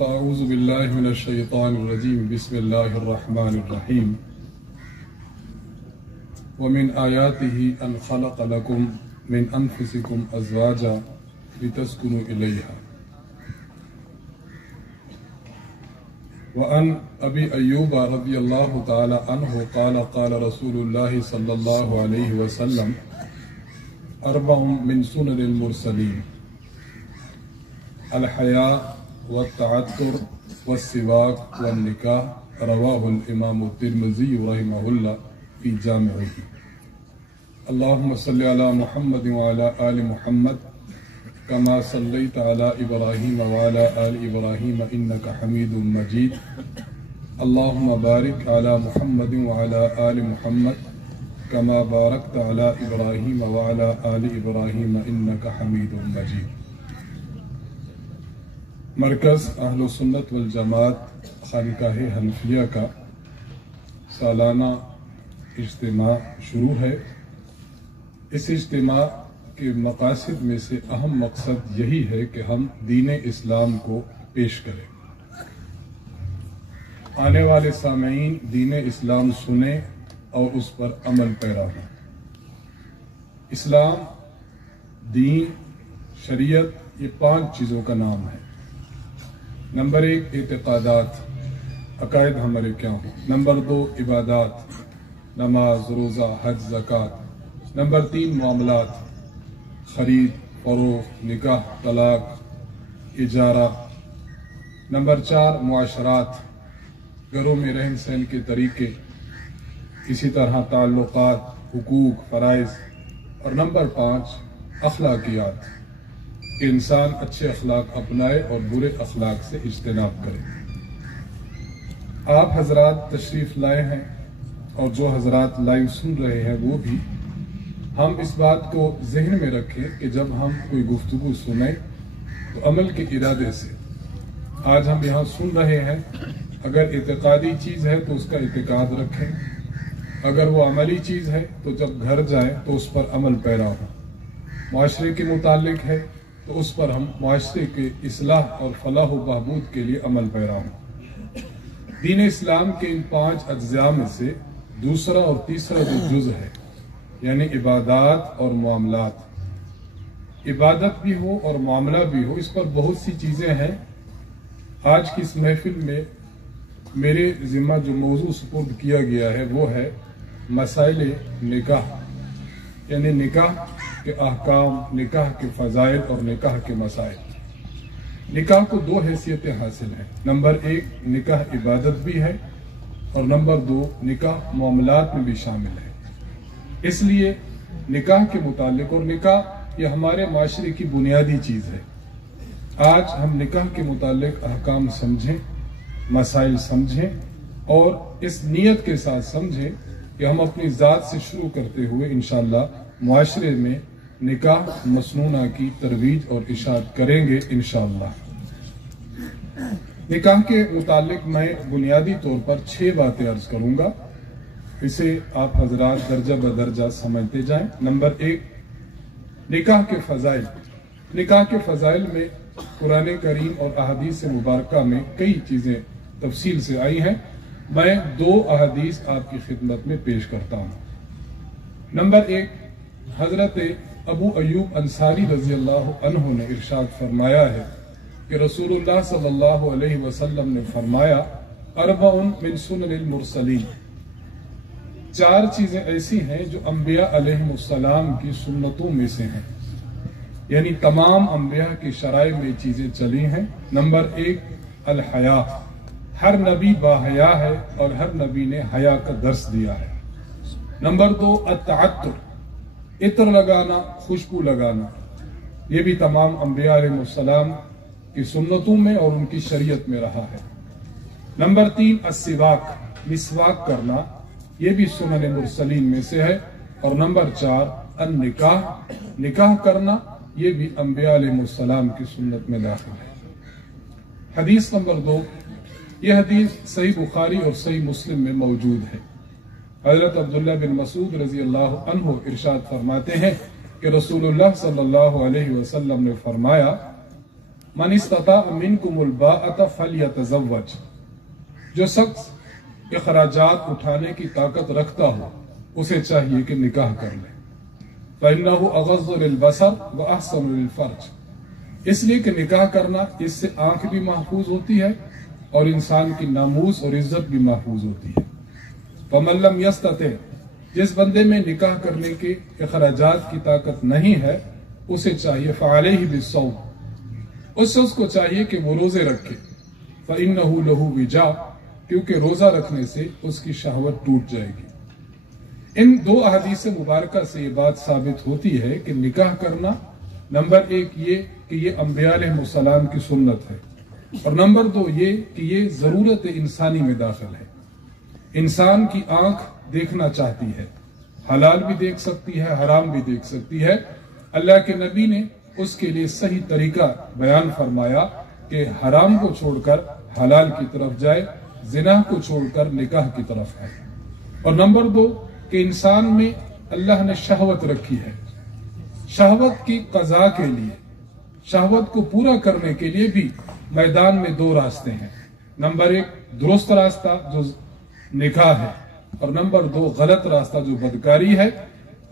فأعوذ بالله من الشيطان الرجيم بسم الله الرحمن الرحيم ومن آياته أن خلق لكم من أنفسكم أزواجا لتسكنوا إليها وعن أبي أيوب رضي الله تعالى عنه قال قال رسول الله صلى الله عليه وسلم أربع من سنن المرسلين الحياء والتعطر والسواك والنكاح رواه الإمام الترمذي رحمه الله في جامعه اللهم صل على محمد وعلى آل محمد كما صليت على إبراهيم وعلى آل إبراهيم إنك حميد مجيد اللهم بارك على محمد وعلى آل محمد كما باركت على إبراهيم وعلى آل إبراهيم إنك حميد مجيد مرکز اہل سنت والجماعت خانقاہ حنفیہ کا سالانہ اجتماع شروع ہے۔ اس اجتماع کے مقاصد میں سے اہم مقصد یہی ہے کہ ہم دین اسلام کو پیش کریں، آنے والے سامعین دین اسلام سنیں اور اس پر عمل پیرا ہوں۔ اسلام، دین، شریعت، یہ 5 چیزوں کا نام ہے۔ نمبر 1 اعتقادات، عقائد ہمارے کیا ہوں۔ نمبر 2 عبادات، نماز، روزہ، حج، زکوٰۃ۔ نمبر 3 معاملات، خرید فروخت، نکاح، طلاق، اجارہ۔ نمبر 4 معاشرات، گھروں میں رہن سہن کے طریقے، اسی طرح تعلقات، حقوق، فرائض۔ اور نمبر 5 اخلاقیات، کہ انسان اچھے اخلاق اپنائے اور برے اخلاق سے اجتناب کرے۔ آپ حضرات تشریف لائے ہیں اور جو حضرات لائیو سن رہے ہیں وہ بھی، ہم اس بات کو ذہن میں رکھیں کہ جب ہم کوئی گفتگو سنیں تو عمل کے ارادے سے۔ آج ہم یہاں سن رہے ہیں، اگر اعتقادی چیز ہے تو اس کا اعتقاد رکھیں، اگر وہ عملی چیز ہے تو جب گھر جائیں تو اس پر عمل پیرا ہو۔ معاشرے کے متعلق ہے تو اس پر ہم معاشرے کے اصلاح اور فلاح و بہبود کے لیے عمل پیرا ہوں۔ دین اسلام کے ان 5 اجزاء میں سے دوسرا اور تیسرا جو جز ہے، یعنی عبادات اور معاملات، عبادت بھی ہو اور معاملہ بھی ہو، اس پر بہت سی چیزیں ہیں۔ آج کی اس محفل میں میرے ذمہ جو موضوع سپرد کیا گیا ہے وہ ہے مسائل نکاح، یعنی نکاح کے احکام، نکاح کے فضائل اور نکاح کے مسائل۔ نکاح کو 2 حیثیتیں حاصل ہیں۔ نمبر 1 نکاح عبادت بھی ہے اور نمبر 2 نکاح معاملات میں بھی شامل ہے۔ اس لیے نکاح کے متعلق، اور نکاح یہ ہمارے معاشرے کی بنیادی چیز ہے، آج ہم نکاح کے متعلق احکام سمجھیں، مسائل سمجھیں اور اس نیت کے ساتھ سمجھیں کہ ہم اپنی ذات سے شروع کرتے ہوئے انشاءاللہ معاشرے میں نکاح مسنونہ کی ترویج اور اشاعت کریں گے انشاءاللہ۔ نکاح کے متعلق میں بنیادی طور پر 6 باتیں عرض کروں گا، اسے آپ حضرات درجہ بدرجہ سمجھتے جائیں۔ نمبر 1 نکاح کے فضائل۔ نکاح کے فضائل میں قرآن کریم اور احادیث مبارکہ میں کئی چیزیں تفصیل سے آئی ہیں، میں 2 احادیث آپ کی خدمت میں پیش کرتا ہوں۔ نمبر 1 حضرت ابو ایوب انصاری رضی اللہ عنہ نے ارشاد فرمایا ہے کہ رسول اللہ صلی اللہ علیہ وسلم نے فرمایا اربع من سنن المرسلین، 4 چیزیں ایسی ہیں جو انبیاء علیہ السلام کی سنتوں میں سے ہیں، یعنی تمام انبیاء کی شرائع میں چیزیں چلی ہیں۔ نمبر 1 الحیا، ہر نبی باحیا ہے اور ہر نبی نے حیا کا درس دیا ہے۔ نمبر 2 التعطر، عطر لگانا، خوشبو لگانا، یہ بھی تمام انبیاء علیہ السلام کی سنتوں میں اور ان کی شریعت میں رہا ہے۔ نمبر 3 السواک، مسواک کرنا، یہ بھی سنن مرسلین میں سے ہے۔ اور نمبر 4 النکاح، نکاح کرنا، یہ بھی انبیاء علیہ السلام کی سنت میں داخل ہے۔ حدیث نمبر 2، یہ حدیث صحیح بخاری اور صحیح مسلم میں موجود ہے۔ حضرت عبداللہ بن مسعود رضی اللہ عنہ ارشاد فرماتے ہیں کہ رسول اللہ صلی اللہ علیہ وسلم نے فرمایا मन इस्तता मिनकुमुल बाअता फलयतज़व्वज, जो शख्स इखराजात उठाने की ताकत रखता हो उसे चाहिए कि निकाह कर ले। फ़इन्नहु अग़ज़्ज़ु लिलबसर व अहसनु लिलफ़र्ज, इसलिए कि निकाह करना, इससे आंख भी महफूज होती है और इंसान की नामूस और इज्जत भी महफूज होती है। फ़मन लम यस्तति, जिस बंदे में निकाह करने के इखराजात की ताकत नहीं है उसे चाहिए फ़अलैहि बिस्सौम, उस शख्स को चाहिए कि वो रोजे रखे। फ़इन्नहु लहू विजा, क्योंकि रोजा रखने से उसकी शहवत टूट जाएगी। इन दो अहदीस मुबारका से ये बात साबित होती है कि निकाह करना, नंबर एक ये कि ये अंबिया अलैहिस्सलाम की सुन्नत है, और नंबर दो ये कि ये जरूरत इंसानी में दाखिल है। इंसान की आंख देखना चाहती है, हलाल भी देख सकती है, हराम भी देख सकती है। अल्लाह के नबी ने उसके लिए सही तरीका बयान फरमाया कि हराम को छोड़कर हलाल की तरफ जाए, जिना को छोड़कर निकाह की तरफ आए। और नंबर दो कि इंसान में अल्लाह ने शहवत रखी है, शहवत की कज़ा के लिए, शहवत को पूरा करने के लिए भी मैदान में दो रास्ते हैं। नंबर एक दुरुस्त रास्ता जो निकाह है, और नंबर दो गलत रास्ता जो बदकारी है।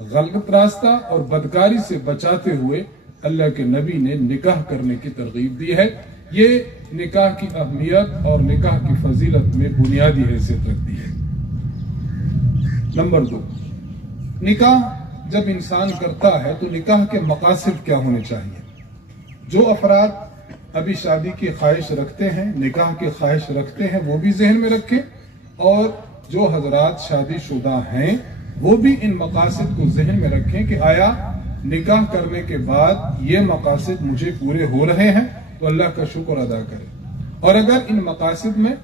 गलत रास्ता और बदकारी से बचाते हुए अल्लाह के नबी ने निकाह करने की तरगीब दी है। ये निकाह की अहमियत और निकाह की फजीलत में बुनियादी हैसियत रखती है। नंबर दो, निकाह जब इंसान करता है तो निकाह के मकासद क्या होने चाहिए। जो अफराद अभी शादी की ख्वाहिश रखते हैं, निकाह की ख्वाहिश रखते हैं, वो भी जहन में रखें, और जो हजरात शादीशुदा हैं वो भी इन मकासद को जहन में रखें कि आया निकाह करने के बाद ये मकासद मुझे पूरे हो रहे हैं तो अल्लाह का शुक्र अदा करें, और अगर इन मकासद में,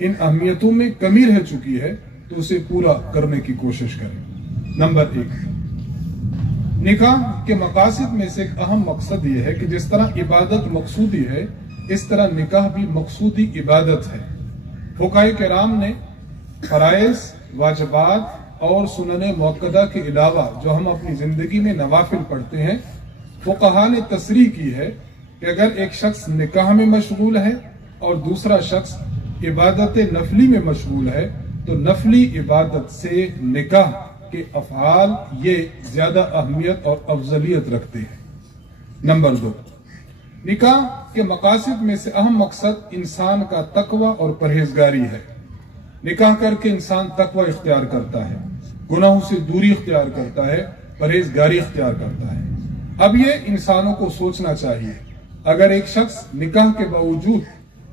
इन अहमियतों में कमी रह चुकी है तो उसे पूरा करने की कोशिश करें। नंबर एक, निकाह के मकासद में से एक अहम मकसद यह है कि जिस तरह इबादत मकसूदी है इस तरह निकाह भी मकसूदी इबादत है। फुकाहे किराम ने फराइज, वाजिबात और सुनने मुअक्कदा के अलावा जो हम अपनी जिंदगी में नवाफिल पढ़ते हैं, फुकहा ने तसरीह की है कि अगर एक शख्स निकाह में मशगूल है और दूसरा शख्स इबादत नफली में मशगूल है तो नफली इबादत से निकाह के अफआल ये ज्यादा अहमियत और अफजलियत रखते हैं। नंबर दो, निकाह के मकासद में से अहम मकसद इंसान का तकवा और परहेजगारी है। निकाह करके इंसान तकवा इख्तियार करता है, गुनाहों से दूरी इख्तियार करता है, परहेजगारी इख्तियार करता है। अब ये इंसानों को सोचना चाहिए, अगर एक शख्स निकाह के बावजूद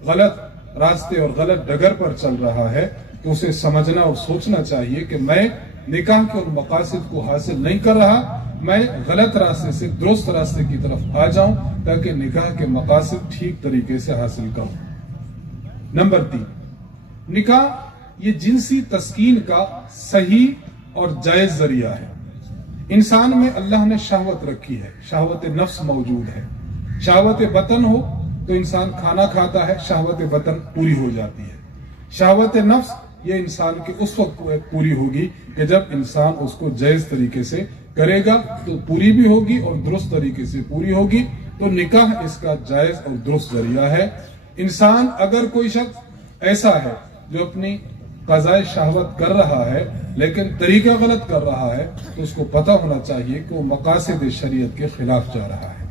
गलत रास्ते और गलत डगर पर चल रहा है तो उसे समझना और सोचना चाहिए कि मैं निकाह के उन मकासद को हासिल नहीं कर रहा, मैं गलत रास्ते से दुरुस्त रास्ते की तरफ आ जाऊं ताकि निकाह के मकासद ठीक तरीके से हासिल करूं। नंबर तीन, निकाह ये जिनसी तस्कीन का सही और जायज जरिया है। इंसान में अल्लाह ने शहवत रखी है, शहवत नफ्स मौजूद है। शहवत बतन हो तो इंसान खाना खाता है, शहवत बतन पूरी हो जाती है। शहवत नफ्स ये इंसान की उस वक्त पूरी होगी कि जब इंसान उसको जायज तरीके से करेगा तो पूरी भी होगी और दुरुस्त तरीके से पूरी होगी। तो निकाह इसका जायज और दुरुस्त जरिया है। इंसान, अगर कोई शख्स ऐसा है जो अपनी क़ज़ाए शहवत कर रहा है लेकिन तरीका गलत कर रहा है तो उसको पता होना चाहिए कि वो मकासद शरीयत के खिलाफ जा रहा है।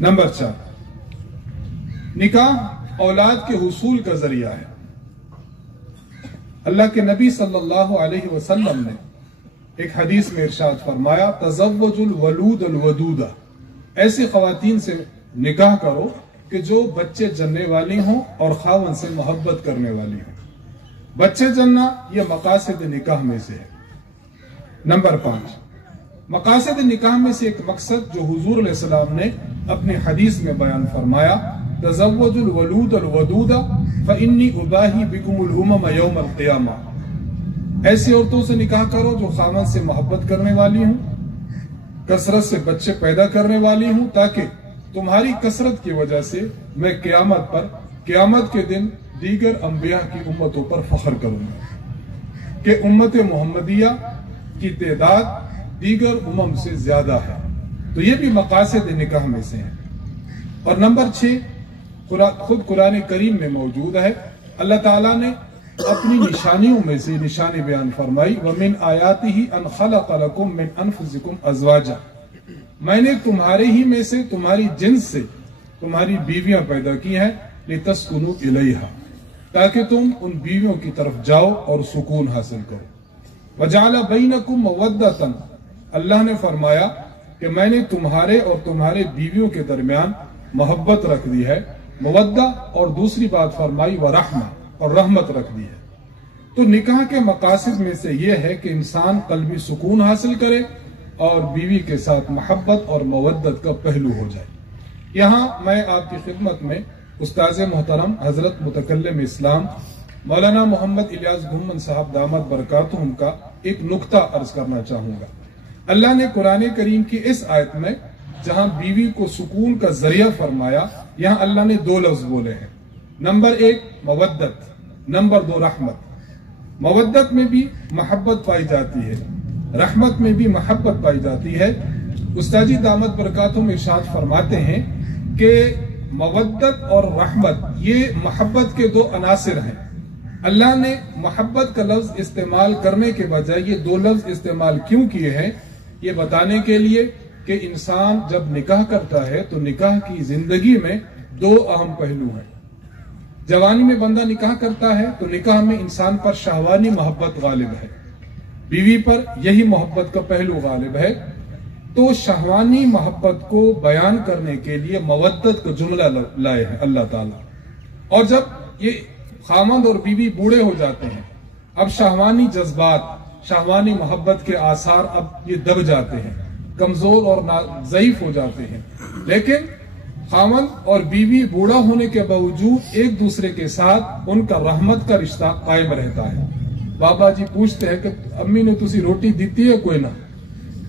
नंबर चार, निकाह औलाद के हुसूल का जरिया है। अल्लाह के नबी सल्लल्लाहु अलैहि वसल्लम ने एक हदीस में इरशाद फरमाया, तज़व्वजुल वलूदल वदूदा, ऐसी ख़वातीन से निकाह करो कि जो बच्चे जन्ने वाली हों और खावन से मोहब्बत करने वाली हों। बच्चे जन्ना यह मकासद निकाह में से है। नंबर पांच, मकासद निकाह में से एक मकसद जो हुजूर अलैहिस्सलाम ने अपने हदीस में बयान फरमाया, तज़व्वजुल वलूदल वदूदा फ़इन्नी उबाही बिकुमुल उमम यौमल क़ियामा, ऐसी औरतों से निकाह करो जो खामन से मोहब्बत करने वाली हूं, कसरत से बच्चे पैदा करने वाली हूं, ताकि तुम्हारी कसरत की वजह से मैं क़यामत के दिन दीगर अंबिया की उम्मतों पर फख्र करूंगा कि उम्मत मोहम्मदिया की तादाद दीगर उम्म से ज्यादा है। तो ये भी मकासद निकाह में से है। اور نمبر 6 خود قرآن کریم میں موجود ہے، اللہ تعالیٰ نے اپنی نشانیوں میں سے نشانی بیان فرمائی، وَمِنْ آیَاتِهِ أَنْ خَلَقَ لَكُم مِّنْ أَنفُسِكُمْ أَزْوَاجًا، میں نے تمہارے ہی میں سے تمہاری جنس سے تمہاری بیویاں پیدا کی ہیں، لِتَسْكُنُوا إِلَيْهَا، تاکہ تم ان بیویوں کی طرف جاؤ اور سکون حاصل کرو، وَجَعَلَ بَيْنَكُمْ مَوَدَّةً، اللہ نے فرمایا کہ میں نے تمہارے اور تمہارے بیویوں کے درمیان محبت رکھ دی ہے، مودہ، اور دوسری بات فرمائی ورحمہ، اور رحمت رکھ دی ہے۔ تو نکاح کے مقاصد میں سے یہ ہے کہ انسان قلبی سکون حاصل کرے اور بیوی کے ساتھ محبت اور مودت کا پہلو ہو جائے۔ یہاں میں آپ کی خدمت میں استاذ محترم حضرت متکلم اسلام مولانا محمد الیاس گھمن صاحب دامت برکاتہم کا ایک نقطہ عرض کرنا چاہوں گا۔ اللہ نے قرآن کریم کی اس آیت میں جہاں بیوی کو سکون کا ذریعہ فرمایا، یہاں اللہ نے 2 لفظ بولے ہیں، نمبر 1 مودت، نمبر 2 رحمت۔ مودت میں بھی محبت پائی جاتی ہے، رحمت میں بھی محبت پائی جاتی ہے۔ استاد جی دامت برکاتہم ارشاد فرماتے ہیں کہ مودت اور رحمت یہ محبت کے 2 عناصر ہیں۔ اللہ نے محبت کا لفظ استعمال کرنے کے بجائے یہ 2 لفظ استعمال کیوں کیے ہیں، یہ بتانے کے لیے کہ انسان جب نکاح کرتا ہے تو نکاح کی زندگی میں 2 اہم پہلو ہیں۔ جوانی میں بندہ نکاح کرتا ہے تو نکاح میں انسان پر شہوانی محبت غالب ہے، بیوی پر یہی محبت کا پہلو غالب ہے۔ تو شہوانی محبت کو بیان کرنے کے لیے مودت کا جملہ لائے ہیں اللہ تعالیٰ، اور جب یہ خامند اور بیوی بوڑھے ہو جاتے ہیں، اب شہوانی جذبات، شہوانی محبت کے آثار اب یہ دب جاتے ہیں، کمزور اور ضعیف ہو جاتے ہیں، لیکن خامند اور بیوی بوڑھا ہونے کے باوجود ایک دوسرے کے ساتھ ان کا رحمت کا رشتہ قائم رہتا ہے۔ بابا جی پوچھتے ہیں کہ امی نے تسی روٹی دیتی ہے کوئی نہ،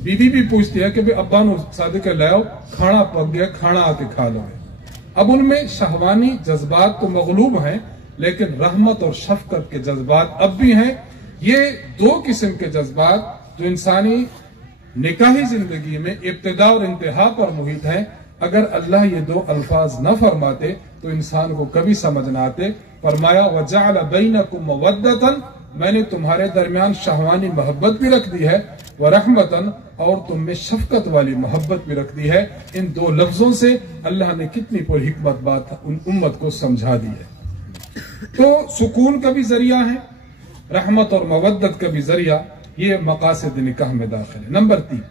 بیوی بھی پوچھتی ہے کہ ابا نو صادقہ لے آؤ، کھانا پک گیا، کھانا آ کے کھا لو۔ اب ان میں شہوانی جذبات تو مغلوب ہیں، لیکن رحمت اور شفقت کے جذبات اب بھی ہیں۔ یہ 2 قسم کے جذبات جو انسانی نکاحی زندگی میں ابتدا اور انتہا پر محیط ہیں، اگر اللہ یہ 2 الفاظ نہ فرماتے تو انسان کو کبھی سمجھ نہ آتے۔ فرمایا وَجَعَلَ بَيْنَكُمْ مَوَدَّةً، میں نے تمہارے درمیان شہوانی محبت بھی رکھ دی ہے، وَرَحْمَةً، اور تم میں شفقت والی محبت بھی رکھ دی ہے۔ ان 2 لفظوں سے اللہ نے کتنی پر حکمت بات ان امت کو سمجھا دی ہے۔ تو سکون کا بھی ذریعہ ہے، رحمت اور مودت کا بھی ذریعہ، یہ مقاصد نکاح میں داخل ہے۔ نمبر 3،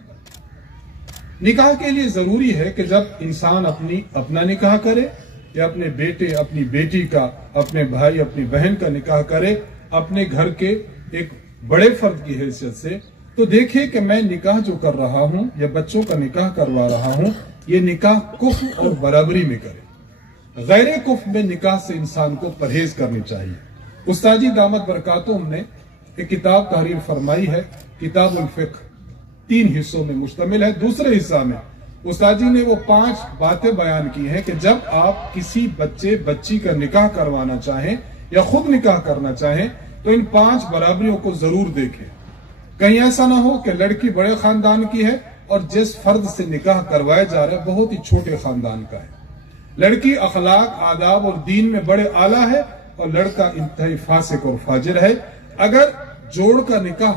نکاح کے لیے ضروری ہے کہ جب انسان اپنا نکاح کرے یا اپنے بیٹے اپنی بیٹی کا، اپنے بھائی اپنی بہن کا نکاح کرے اپنے گھر کے ایک بڑے فرد کی حیثیت سے، تو دیکھے کہ میں نکاح جو کر رہا ہوں یا بچوں کا نکاح کروا رہا ہوں، یہ نکاح کفر اور برابری میں کرے۔ غیر کفر میں نکاح سے انسان کو پرہیز کرنی چاہیے۔ استاد جی دامت برکاتہم نے ایک کتاب تحریر فرمائی ہے، کتاب الفقہ، 3 حصوں میں مشتمل ہے۔ دوسرے حصہ میں استاد جی نے وہ 5 باتیں بیان کی ہیں کہ جب آپ کسی بچی کا نکاح کروانا چاہیں یا خود نکاح کرنا چاہیں تو ان 5 برابریوں کو ضرور دیکھیں۔ کہیں ایسا نہ ہو کہ لڑکی بڑے خاندان کی ہے اور جس فرد سے نکاح کروایا جا رہا ہے بہت ہی چھوٹے خاندان کا ہے۔ لڑکی اخلاق، آداب اور دین میں بڑے اعلیٰ ہے اور لڑکا انتہائی فاسق اور فاجر ہے۔ اگر جوڑ کا نکاح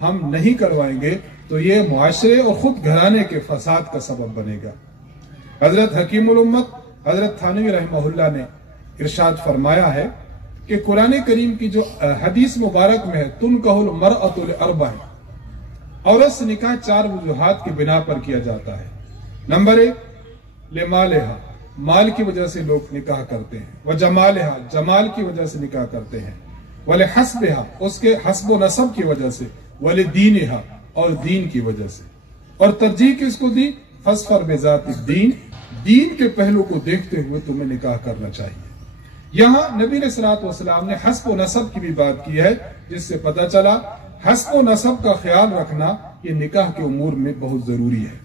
ہم نہیں کروائیں گے تو یہ معاشرے اور خود گھرانے کے فساد کا سبب بنے گا۔ حضرت حکیم الامت حضرت تھانوی رحمہ اللہ نے ارشاد فرمایا ہے کہ قرآن کریم کی جو حدیث مبارک میں ہے تنکح المرأۃ لاربع، عورت سے نکاح 4 وجوہات کی بنا پر کیا جاتا ہے۔ نمبر 1 لمالہا، مال کی وجہ سے لوگ نکاح کرتے ہیں، وجمالہا، جمال کی وجہ سے نکاح کرتے ہیں، ولحسبہا، اس کے حسب و نسب کی وجہ سے، ولدینہا، اور دین کی وجہ سے۔ اور ترجیح کس کو دی؟ فاظفر بذات الدین، دین کے پہلو کو دیکھتے ہوئے تمہیں نکاح کرنا چاہیے۔ یہاں نبی علیہ الصلوۃ والسلام نے حسب و نسب کی بھی بات کی ہے، جس سے پتہ چلا حسب و نسب کا خیال رکھنا یہ نکاح کے امور میں بہت ضروری ہے۔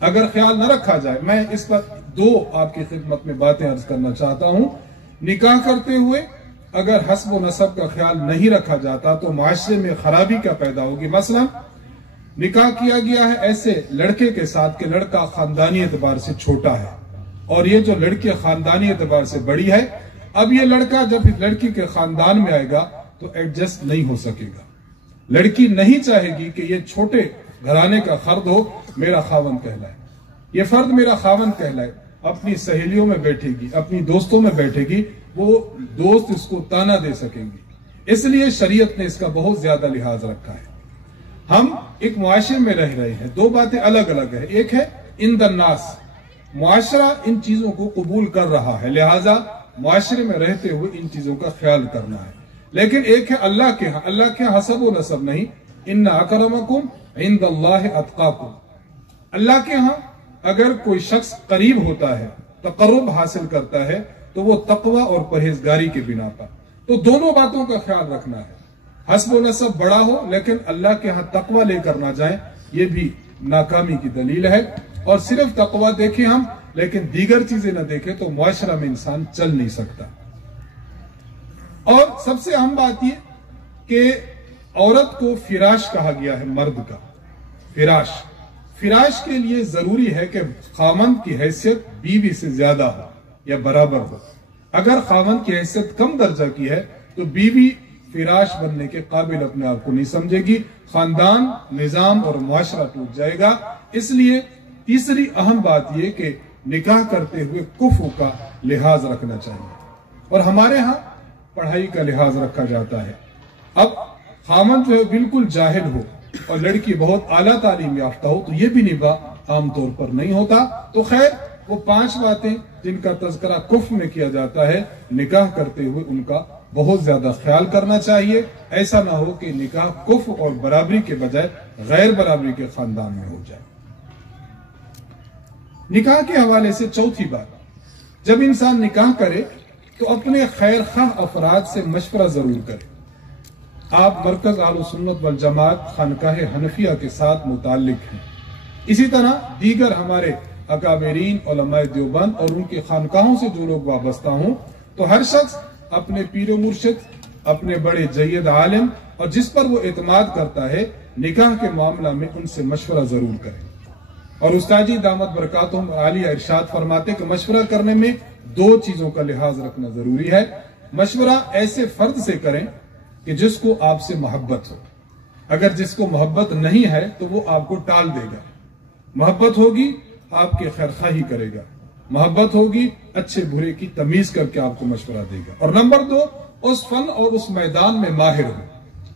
اگر خیال نہ رکھا جائے، میں اس پر 2 آپ کی خدمت میں باتیں عرض کرنا چاہتا ہوں۔ نکاح کرتے ہوئے اگر حسب و نسب کا خیال نہیں رکھا جاتا تو معاشرے میں خرابی کا پیدا ہوگی۔ مثلا نکاح کیا گیا ہے ایسے لڑکے کے ساتھ کہ لڑکا خاندانی اعتبار سے چھوٹا ہے، اور یہ جو لڑکی خاندانی اعتبار سے بڑی ہے، اب یہ لڑکا جب اس لڑکی کے خاندان میں آئے گا تو ایڈجسٹ نہیں ہو سکے گا۔ لڑکی نہیں چاہے گی کہ یہ چھوٹے گھرانے کا فرد ہو، میرا خاوند کہلائے، یہ فرد میرا خاوند کہلائے۔ اپنی سہیلیوں میں بیٹھے گی، اپنی دوستوں میں بیٹھے گی، وہ دوست اس کو تانا دے سکیں گی۔ اس لیے شریعت نے اس کا بہت زیادہ لحاظ رکھا ہے۔ ہم ایک معاشرے میں رہ رہے ہیں، دو باتیں الگ الگ ہیں۔ ایک ہے ان دا ناس، معاشرہ ان چیزوں کو قبول کر رہا ہے، لہٰذا معاشرے میں رہتے ہوئے ان چیزوں کا خیال کرنا ہے۔ لیکن ایک ہے اللہ کے ہاں، اللہ کے ہاں حسب و نسب نہیں، ان اکرمکم عند اللہ اتقاکم۔ اللہ کے ہاں اگر کوئی شخص قریب ہوتا ہے، تقرب حاصل کرتا ہے، تو وہ تقوی اور پرہیزگاری کے بنا پر۔ تو دونوں باتوں کا خیال رکھنا ہے، حسب و نسب بڑا ہو لیکن اللہ کے ہاں تقوی لے کر نہ جائیں، یہ بھی ناکامی کی دلیل ہے۔ اور صرف تقوی دیکھیں ہم لیکن دیگر چیزیں نہ دیکھیں تو معاشرہ میں انسان چل نہیں سکتا۔ اور سب سے اہم بات یہ کہ عورت کو فراش کہا گیا ہے، مرد کا فراش۔ فراش کے لیے ضروری ہے کہ خاوند کی حیثیت بیوی سے زیادہ ہو یا برابر ہو۔ اگر خاوند کی حیثیت کم درجہ کی ہے تو بیوی فراش بننے کے قابل اپنے آپ کو نہیں سمجھے گی، خاندان، نظام اور معاشرہ ٹوٹ جائے گا۔ اس لیے تیسری اہم بات یہ کہ نکاح کرتے ہوئے کفو کا لحاظ رکھنا چاہیے۔ اور ہمارے ہاں پڑھائی کا لحاظ رکھا جاتا ہے۔ اب خاوند جو ہے بالکل جاہل ہو اور لڑکی بہت اعلیٰ تعلیم یافتہ ہو تو یہ بھی نکاح عام طور پر نہیں ہوتا۔ تو خیر وہ 5 باتیں جن کا تذکرہ کفر میں کیا جاتا ہے، نکاح کرتے ہوئے ان کا بہت زیادہ خیال کرنا چاہیے۔ ایسا نہ ہو کہ نکاح کفر اور برابری کے بجائے غیر برابری کے خاندان میں ہو جائے۔ نکاح کے حوالے سے چوتھی بات، جب انسان نکاح کرے تو اپنے خیر خواہ افراد سے مشورہ ضرور کرے۔ آپ مرکز اہل سنت والجماعت خانقاہ حنفیہ کے ساتھ متعلق ہیں، اسی طرح دیگر ہمارے اکابرین علماء دیوبند اور ان کے خانقاہوں سے جو لوگ وابستہ ہوں، تو ہر شخص اپنے پیر و مرشد، اپنے بڑے جید عالم اور جس پر وہ اعتماد کرتا ہے، نکاح کے معاملہ میں ان سے مشورہ ضرور کرے۔ اور استاد جی دامت برکاتہم عالیہ ارشاد فرماتے کہ مشورہ کرنے میں 2 چیزوں کا لحاظ رکھنا ضروری ہے۔ مشورہ ایسے فرد سے کریں کہ جس کو آپ سے محبت ہو۔ اگر جس کو محبت نہیں ہے تو وہ آپ کو ٹال دے گا۔ محبت ہوگی آپ کے خیر خواہی کرے گا، محبت ہوگی اچھے برے کی تمیز کر کے آپ کو مشورہ دے گا۔ اور نمبر 2، اس فن اور اس میدان میں ماہر ہو۔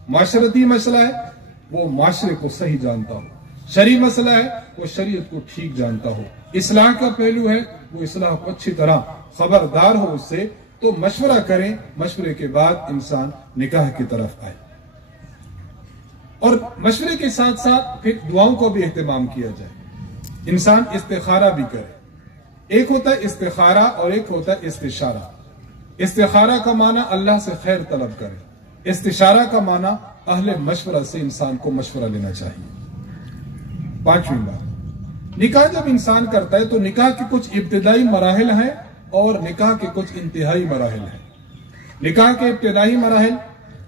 معاشرتی مسئلہ ہے وہ معاشرے کو صحیح جانتا ہو، شرعی مسئلہ ہے وہ شریعت کو ٹھیک جانتا ہو، اصلاح کا پہلو ہے وہ اصلاح کو اچھی طرح خبردار ہو اس سے۔ تو مشورہ کریں، مشورے کے بعد انسان نکاح کی طرف آئے۔ اور مشورے کے ساتھ ساتھ پھر دعاؤں کو بھی اہتمام کیا جائے۔ انسان استخارہ بھی کرے۔ ایک ہوتا ہے استخارہ اور ایک ہوتا ہے استشارہ۔ استخارہ کا معنی اللہ سے خیر طلب کرے، استشارہ کا معنی اہل مشورہ سے انسان کو مشورہ لینا چاہیے۔ 5ویں بات، نکاح جب انسان کرتا ہے تو نکاح کے کچھ ابتدائی مراحل ہیں اور نکاح کے کچھ انتہائی مراحل ہیں۔ نکاح کے ابتدائی مراحل،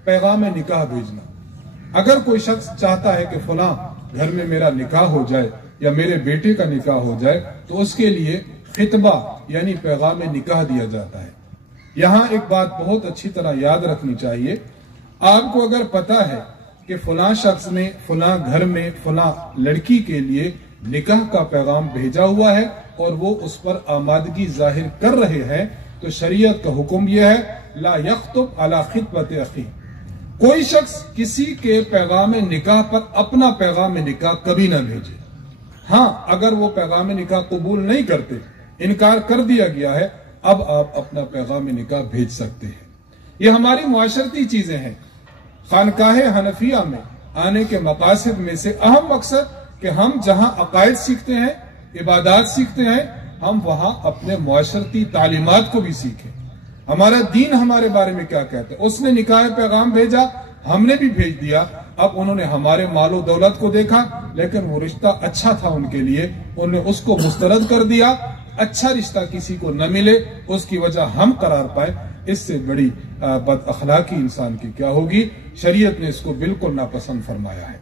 پیغام نکاح بھیجنا۔ اگر کوئی شخص چاہتا ہے کہ فلاں گھر میں میرا نکاح ہو جائے یا میرے بیٹے کا نکاح ہو جائے تو اس کے لیے خطبہ یعنی پیغام نکاح دیا جاتا ہے۔ یہاں ایک بات بہت اچھی طرح یاد رکھنی چاہیے، آپ کو اگر پتا ہے کہ فلاں شخص نے فلاں گھر میں فلاں لڑکی کے لیے نکاح کا پیغام بھیجا ہوا ہے اور وہ اس پر آمادگی ظاہر کر رہے ہیں تو شریعت کا حکم یہ ہے لا یخطب علی خطبۃ اخیہ، کوئی شخص کسی کے پیغام نکاح پر اپنا پیغام نکاح کبھی نہ بھیجے۔ ہاں اگر وہ پیغام نکاح قبول نہیں کرتے، انکار کر دیا گیا ہے، اب آپ اپنا پیغام نکاح بھیج سکتے ہیں۔ یہ ہماری معاشرتی چیزیں ہیں۔ خانقاہ حنفیہ میں آنے کے مقاصد میں سے اہم مقصد کہ ہم جہاں عقائد سیکھتے ہیں، عبادات سیکھتے ہیں، ہم وہاں اپنے معاشرتی تعلیمات کو بھی سیکھیں۔ ہمارا دین ہمارے بارے میں کیا کہتا ہے؟ اس نے نکاح پیغام بھیجا، ہم نے بھی بھیج دیا۔ اب انہوں نے ہمارے مال و دولت کو دیکھا لیکن وہ رشتہ اچھا تھا ان کے لیے، انہوں نے اس کو مسترد کر دیا۔ اچھا رشتہ کسی کو نہ ملے اس کی وجہ ہم قرار پائے، اس سے بڑی بد اخلاقی انسان کی کیا ہوگی؟ شریعت نے اس کو بالکل ناپسند فرمایا ہے۔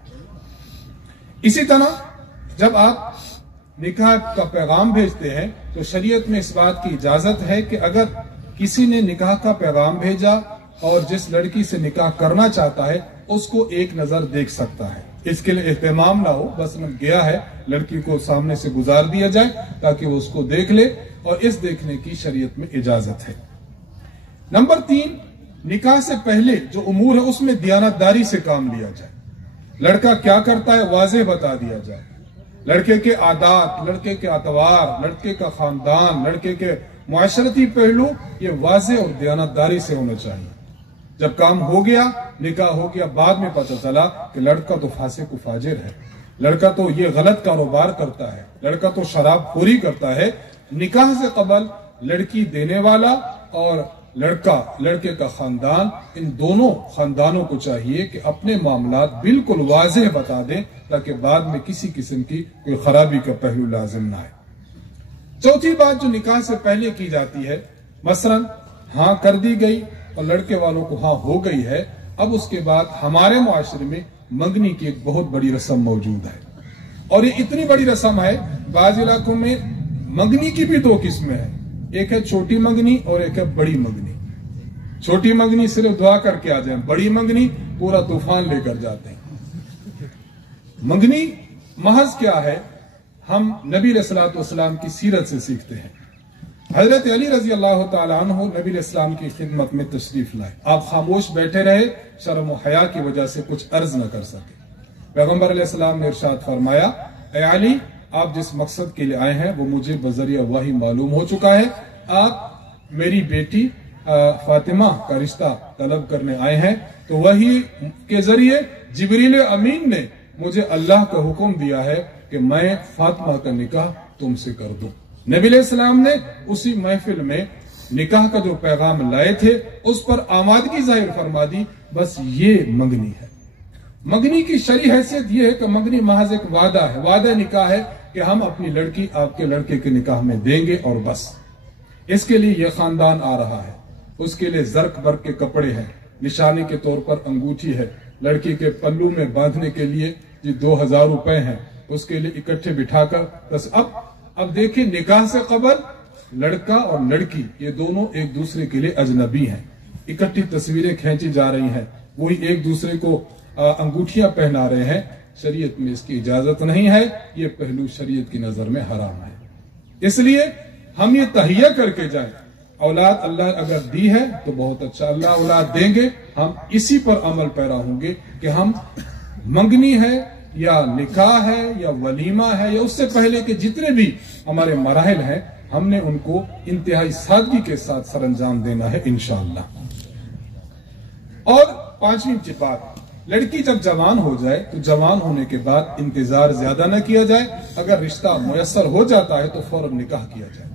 اسی طرح جب آپ निकाह का पैगाम भेजते हैं तो शरीयत में इस बात की इजाजत है कि अगर किसी ने निकाह का पैगाम भेजा और जिस लड़की से निकाह करना चाहता है उसको एक नजर देख सकता है। इसके लिए एहतमाम ना हो, बस गया है लड़की को सामने से गुजार दिया जाए ताकि वो उसको देख ले, और इस देखने की शरीयत में इजाजत है। नंबर 3, निकाह से पहले जो उमूर है उसमें दियानतदारी से काम लिया जाए। लड़का क्या करता है वाज़ेह बता दिया जाए। लड़के के आदात, लड़के के अतवार, लड़के का खानदान, लड़के के मुआशरती पहलू, ये वाज़ेह और दियानतदारी से होना चाहिए। जब काम हो गया, निकाह हो गया, बाद में पता चला कि लड़का तो फासिक फाजिर है, लड़का तो ये गलत कारोबार करता है, लड़का तो शराबखोरी करता है, निकाह से कबल लड़की देने वाला और लड़के का खानदान, इन दोनों खानदानों को चाहिए कि अपने मामलात बिल्कुल वाज़ेह बता दें ताकि बाद में किसी किस्म की कोई खराबी का पहलू लाजिम ना आए। चौथी बात जो निकाह से पहले की जाती है, मसलन हाँ कर दी गई और लड़के वालों को हाँ हो गई है, अब उसके बाद हमारे मुआशरे में मंगनी की एक बहुत बड़ी रस्म मौजूद है, और ये इतनी बड़ी रस्म है, बाज इलाकों में मंगनी की भी 2 किस्में हैं, एक है छोटी मंगनी और एक है बड़ी मंगनी। छोटी मंगनी सिर्फ दुआ करके आ जाए, बड़ी मंगनी पूरा तूफान लेकर जाते हैं। मंगनी महज क्या है, हम नबी अलैहिस्सलातु वस्सलाम की सीरत से सीखते हैं। हजरत अली रजी अल्लाह तआला अन्हु नबी अलैहिस्सलाम की खिदमत में तशरीफ लाए। आप खामोश बैठे रहे, शर्म और हया की वजह से कुछ अर्ज न कर सके। पैगंबर अलैहिस्सलाम ने इरशाद फरमाया, ए अली, आप जिस मकसद के लिए आए हैं वो मुझे बजरिया वही मालूम हो चुका है। आप मेरी बेटी फातिमा का रिश्ता तलब करने आए हैं, तो वही के जरिए जिब्रील अमीन ने मुझे अल्लाह का हुक्म दिया है कि मैं फातिमा का निकाह तुमसे कर दूं। नबी अलैहिस्सलाम ने उसी महफिल में निकाह का जो पैगाम लाए थे उस पर आमादगी जाहिर फरमा दी। बस ये मंगनी है। मंगनी की शरई हैसियत यह है कि मंगनी महज एक वादा है, वादा निकाह है कि हम अपनी लड़की आपके लड़के के निकाह में देंगे और बस। इसके लिए यह खानदान आ रहा है, उसके लिए जर्क बर्क के कपड़े हैं, निशानी के तौर पर अंगूठी है, लड़की के पल्लू में बांधने के लिए जी 2000 रुपए हैं, उसके लिए इकट्ठे बिठाकर बस। अब देखिए, निकाह से कबल लड़का और लड़की ये दोनों एक दूसरे के लिए अजनबी हैं, इकट्ठी तस्वीरें खींची जा रही हैं, वही एक दूसरे को अंगूठियां पहना रहे हैं। शरीयत में इसकी इजाजत नहीं है, ये पहलू शरीयत की नजर में हराम है। इसलिए हम ये तहिया करके जाएं, औलाद अल्लाह अगर दी है तो बहुत अच्छा, अल्लाह औलाद देंगे, हम इसी पर अमल पैरा होंगे कि हम मंगनी है या निकाह है या वलीमा है या उससे पहले के जितने भी हमारे मराहिल हैं, हमने उनको इंतहाई सादगी के साथ सरअंजाम देना है इंशाअल्लाह। और 5वीं बात, लड़की जब जवान हो जाए तो जवान होने के बाद इंतजार ज्यादा न किया जाए, अगर रिश्ता मुयस्सर हो जाता है तो फौरन निकाह किया जाए।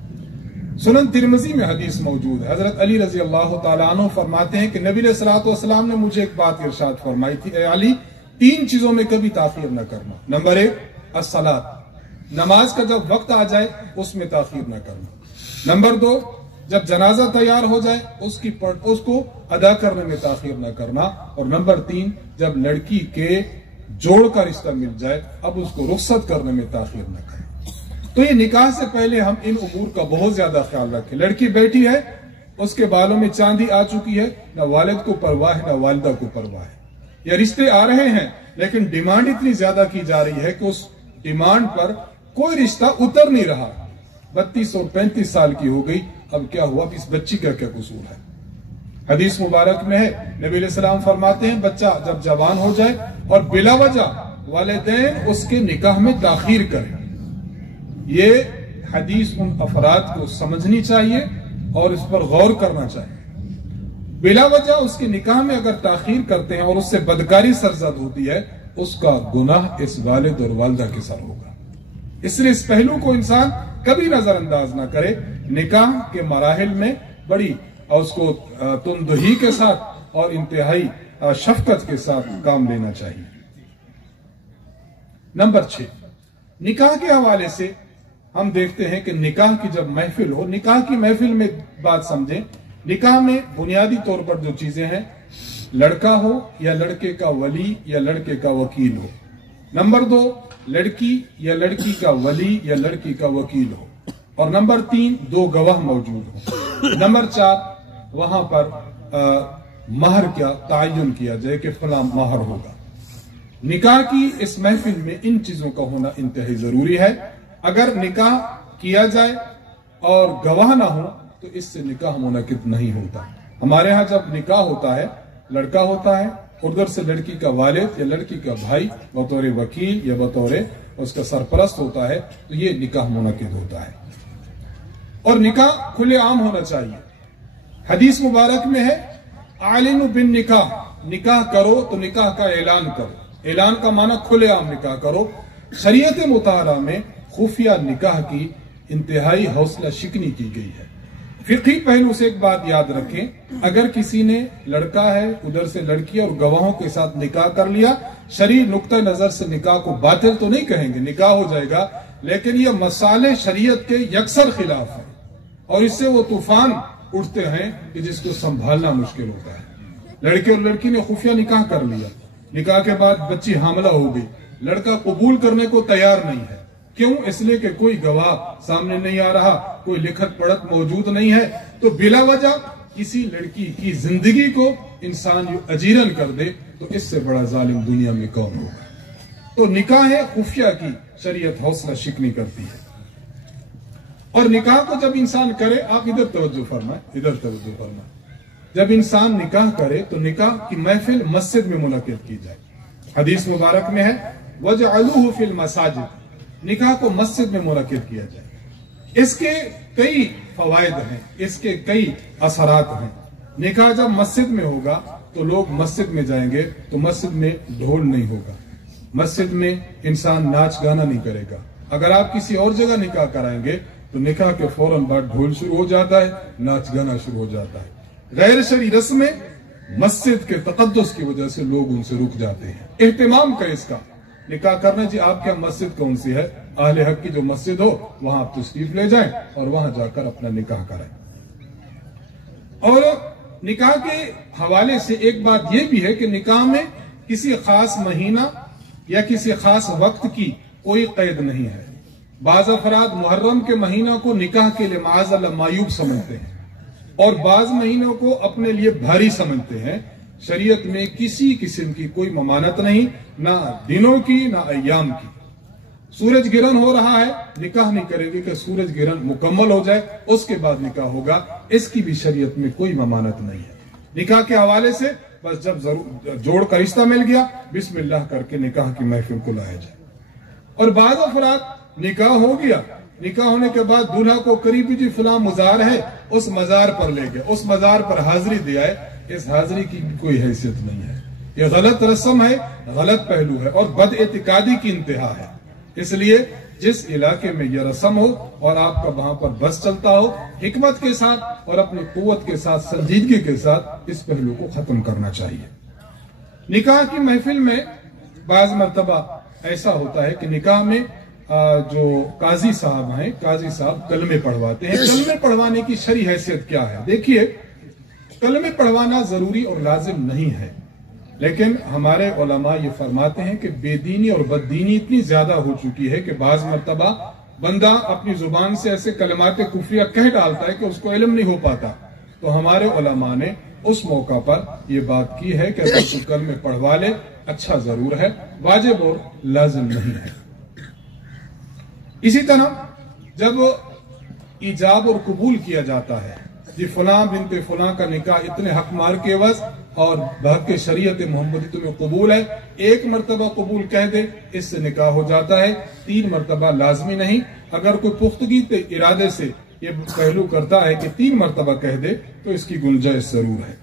सुनन तिरमिज़ी में हदीस मौजूद है, हजरत अली रजी अल्लाह तआला अन्हु फरमाते हैं कि नबी अलैहिस्सलातु वस्सलाम ने मुझे एक बात इरशाद फरमाई थी, ए अली, 3 चीजों में कभी ताखीर न करना। नंबर 1 अस्सलात, नमाज का जब वक्त आ जाए उसमें ताखीर न करना। नंबर 2 जब जनाजा तैयार हो जाए उसको अदा करने में ताखीर न करना। और नंबर 3 जब लड़की के जोड़ का रिश्ता मिल जाए अब उसको रुखसत करने में ताखीर न करना। तो ये निकाह से पहले हम इन उमूर का बहुत ज्यादा ख्याल रखें। लड़की बैठी है, उसके बालों में चांदी आ चुकी है, न वालिद को परवाह है न वालिदा को परवाह है, या रिश्ते आ रहे हैं लेकिन डिमांड इतनी ज्यादा की जा रही है कि उस डिमांड पर कोई रिश्ता उतर नहीं रहा। 32 और 35 साल की हो गई, अब क्या हुआ, इस बच्ची का क्या कसूर है। हदीस मुबारक में है, नबी अलैहिस्सलाम फरमाते हैं, बच्चा जब जवान हो जाए और बिला वजह वालिदैन उसके निकाह में ताखीर करें। ये हदीस उन अफराद को समझनी चाहिए और इस पर गौर करना चाहिए। बिला वजह उसके निकाह में अगर ताखीर करते हैं और उससे बदकारी सरजद होती है, उसका गुनाह इस वालिद और वालिदा के सर होगा। इसलिए इस पहलू को इंसान कभी नजरअंदाज ना करे। निकाह के मराहिल में बड़ी और उसको तुमदही के साथ और इंतहाई शफकत के साथ काम लेना चाहिए। नंबर 6, निकाह के हवाले से हम देखते हैं कि निकाह की जब महफिल हो, निकाह की महफिल में बात समझें, निकाह में बुनियादी तौर पर जो चीजें हैं, लड़का हो या लड़के का वली या लड़के का वकील हो, नंबर 2, लड़की या लड़की का वली या लड़की का वकील हो। और नंबर 3, 2 गवाह मौजूद हो। नंबर 4, वहां पर महर का तायुन किया जाए कि फला महर होगा। निकाह की इस महफिल में इन चीजों का होना इंतहाई जरूरी है। अगर निकाह किया जाए और गवाह ना हो तो इससे निकाह मुनक़िद नहीं होता। हमारे यहाँ जब निकाह होता है, लड़का होता है, उधर से लड़की का वालिद या लड़की का भाई बतौर वकील या बतौर उसका सरपरस्त होता है, तो ये निकाह मुनक़िद होता है। और निकाह खुले आम होना चाहिए। हदीस मुबारक में है, आलिनु बिन निकाह, निकाह करो तो निकाह का ऐलान करो। ऐलान का माना खुले आम निकाह करो। शरीयत मुताहरा में खुफिया निकाह की इंतहाई हौसला शिकनी की गई है। फिक़ही पहलू से एक बात याद रखें, अगर किसी ने लड़का है उधर से लड़की और गवाहों के साथ निकाह कर लिया, शरीय नुक्ता नजर से निकाह को बातिल तो नहीं कहेंगे, निकाह हो जाएगा, लेकिन यह मसाले शरीयत के यकसर खिलाफ है और इससे वो तूफान उठते हैं कि जिसको संभालना मुश्किल होता है। लड़के और लड़की ने खुफिया निकाह कर लिया, निकाह के बाद बच्ची हामला हो गई, लड़का कबूल करने को तैयार नहीं है। क्यों? इसलिए कि कोई गवाह सामने नहीं आ रहा, कोई लिखत पढ़त मौजूद नहीं है। तो बिला वजह किसी लड़की की जिंदगी को इंसान अजीरन कर दे तो इससे बड़ा जालिम दुनिया में कौन होगा। तो निकाह खुफिया की शरीयत हौसला शिकनी करती है। और निकाह को जब इंसान करे, आप इधर तवज्जो फरमाए, इधर तवज्जो फरमाए, जब इंसान निकाह करे तो निकाह की महफिल मस्जिद में मुनक़िद की जाए। हदीस मुबारक में है, वजअलूहु फिल मसाजिद, निकाह को मस्जिद में मुनक़िद किया जाए। इसके कई फवायद हैं, इसके कई असरात हैं। निकाह जब मस्जिद में होगा तो लोग मस्जिद में जाएंगे तो मस्जिद में ढोल नहीं होगा, मस्जिद में इंसान नाच गाना नहीं करेगा। अगर आप किसी और जगह निकाह कराएंगे तो निकाह के फौरन बाद ढोल शुरू हो जाता है, नाच गाना शुरू हो जाता है। गैर शरई रस्में मस्जिद के तक़द्दुस की वजह से लोग उनसे रुक जाते हैं। एहतिमाम करें इसका, निकाह करना जी आपके यहाँ मस्जिद कौन सी है, अहले हक की जो मस्जिद हो वहां आप तशरीफ ले जाएं और वहां जाकर अपना निकाह करें। और निकाह के हवाले से एक बात यह भी है कि निकाह में किसी खास महीना या किसी खास वक्त की कोई कैद नहीं है। बाज अफराद मुहर्रम के महीना को निकाह के लिए माअज़ल्लाह मायूब समझते हैं और बाज महीनों को अपने लिए भारी समझते हैं। शरीयत में किसी किस्म की कोई ममानत नहीं, ना दिनों की ना अय्याम की। सूरज गिरन हो रहा है, निकाह नहीं करेंगे कि सूरज गिरन मुकम्मल हो जाए उसके बाद निकाह होगा, इसकी भी शरीयत में कोई ममानत नहीं है। निकाह के हवाले से बस जब जरूर जोड़ का रिश्ता मिल गया, बिस्मिल्लाह करके निकाह की महफिल को लाया जाए। और बाज़ अफराद निकाह हो गया, निकाह होने के बाद दूल्हा को करीबी जी फलां मजार है, उस मजार पर ले गया, उस मजार पर हाजिरी दिया है। इस हाजिरी की कोई हैसियत नहीं है, यह गलत रस्म है, गलत पहलू है और बदएतिकादी की इंतहा है। इसलिए जिस इलाके में यह रस्म हो और आपका वहां पर बस चलता हो, हिकमत के साथ और अपनी कुव्वत के साथ, संजीदगी के साथ इस पहलू को खत्म करना चाहिए। निकाह की महफिल में बाज मर्तबा ऐसा होता है कि निकाह में जो काजी साहब हैं, काजी साहब कलमे पढ़वाते हैं। कलमे पढ़वाने की शरई हैसियत क्या है? देखिए, कलमे पढ़वाना जरूरी और लाजिम नहीं है, लेकिन हमारे उलमा ये फरमाते हैं कि बेदीनी और बददीनी इतनी ज्यादा हो चुकी है कि बाज मर्तबा बंदा अपनी जुबान से ऐसे कलमात कुफरिया कह डालता है कि उसको इल्म नहीं हो पाता। तो हमारे उलमा ने उस मौका पर यह बात की है कि अगर तू कलमे पढ़वा ले अच्छा जरूर है, वाजिब और लाजिम नहीं है। इसी तरह जब ईजाब और कबूल किया जाता है, जी फलां बिनते फलां का निकाह इतने हक मार के एवज और बहक शरीयत मोहम्मदी तुम्हें कबूल है, एक मरतबा कबूल कह दे इससे निकाह हो जाता है, 3 मरतबा लाजमी नहीं। अगर कोई पुख्तगी के इरादे से ये पहलू करता है कि 3 मरतबा कह दे तो इसकी गुंजाइश जरूर है।